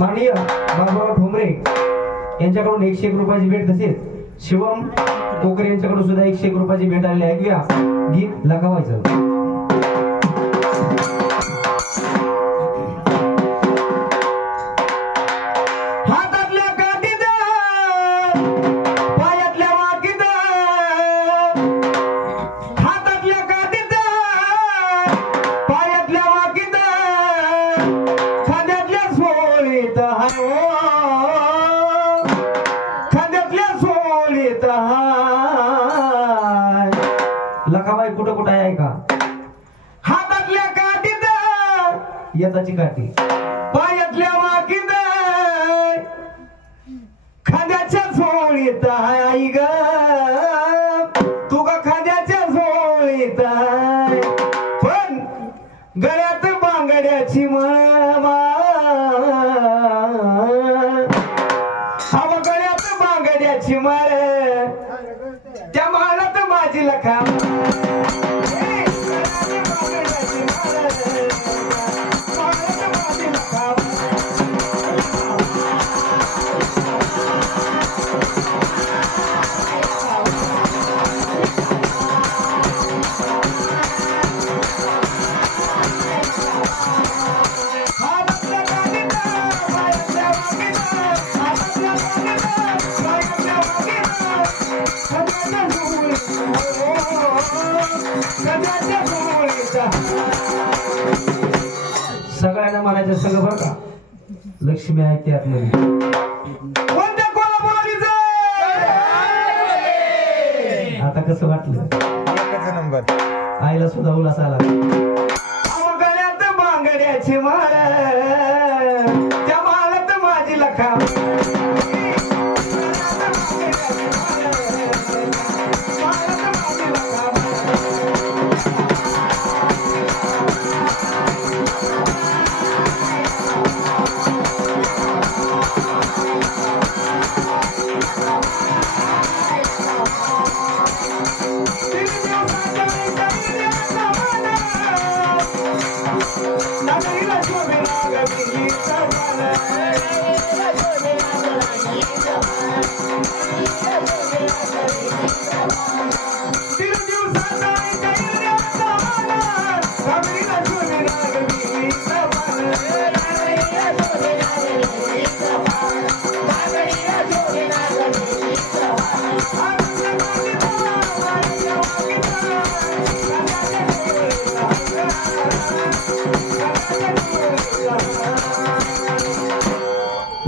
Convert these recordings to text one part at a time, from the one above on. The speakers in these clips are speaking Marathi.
माननीय बाबूराव ठोंबरे यांच्याकडून 101 रुपयाची भेट, तसेच शिवम कोकरे यांच्याकडून सुद्धा 101 रुपयाची भेट आलेली. ऐकूया गीत लखावायचं. लखाबाई कुठं कुठं आहे का? हातातल्या काठीत येताची काठी, पायातल्या वाकीत, खांद्याच्या झोळीत आई ग, तू का खांद्याच्या झोळीत, पण गळ्यात बांगड्याची माळा, हवा गळ्यात बांगड्याची माळ, त्या माळात माझी लखा. सगळ्यांना म्हणायचं सगळं बरं का, लक्ष्मी आहे त्यात मध्ये. कोणत्या कोल्हापुरात आता कसं वाटलं? एकच नंबर. आईला सुद्धा उल्हास आला. गळ्यात बांगड्याची माळ, त्या माळात माझी लखा.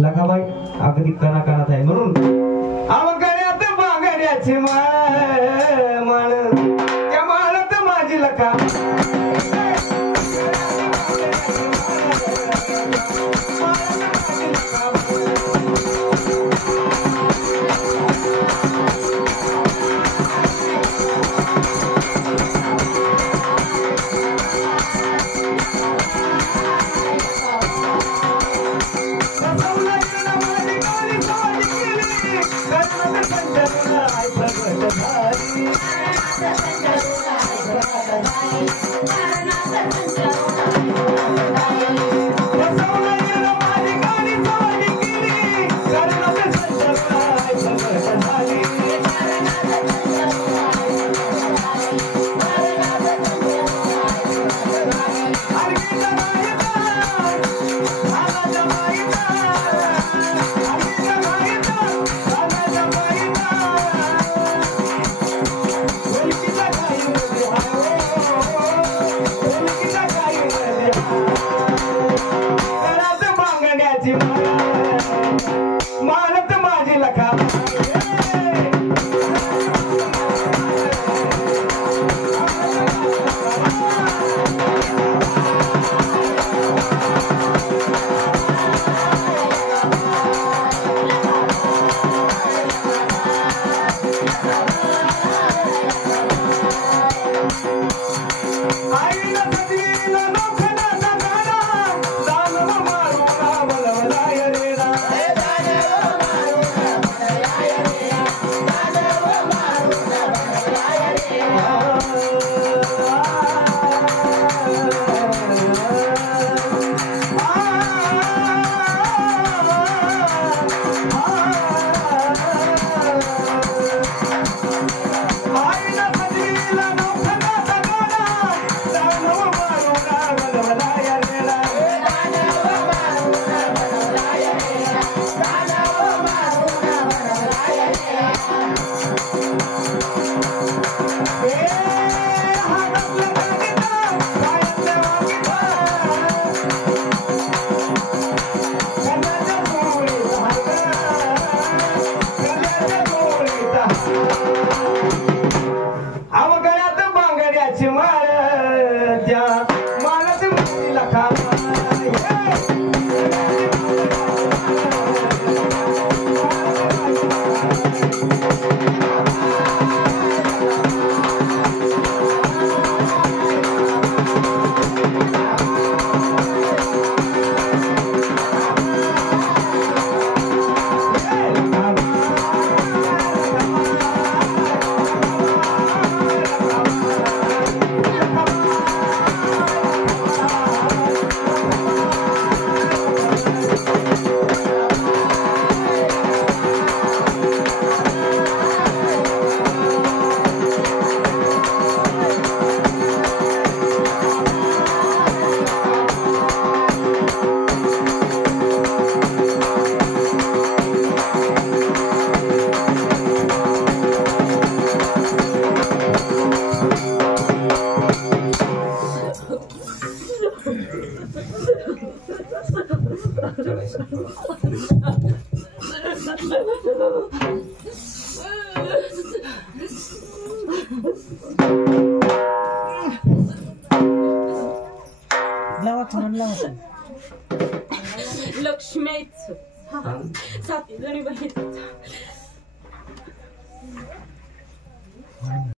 लखाबाई अगदी कणाकणात आहे म्हणून गळ्यात बांगड्याची माळ, माळ त्या माळात माझी लखा. लक्ष्मी साथी जणी बहिणी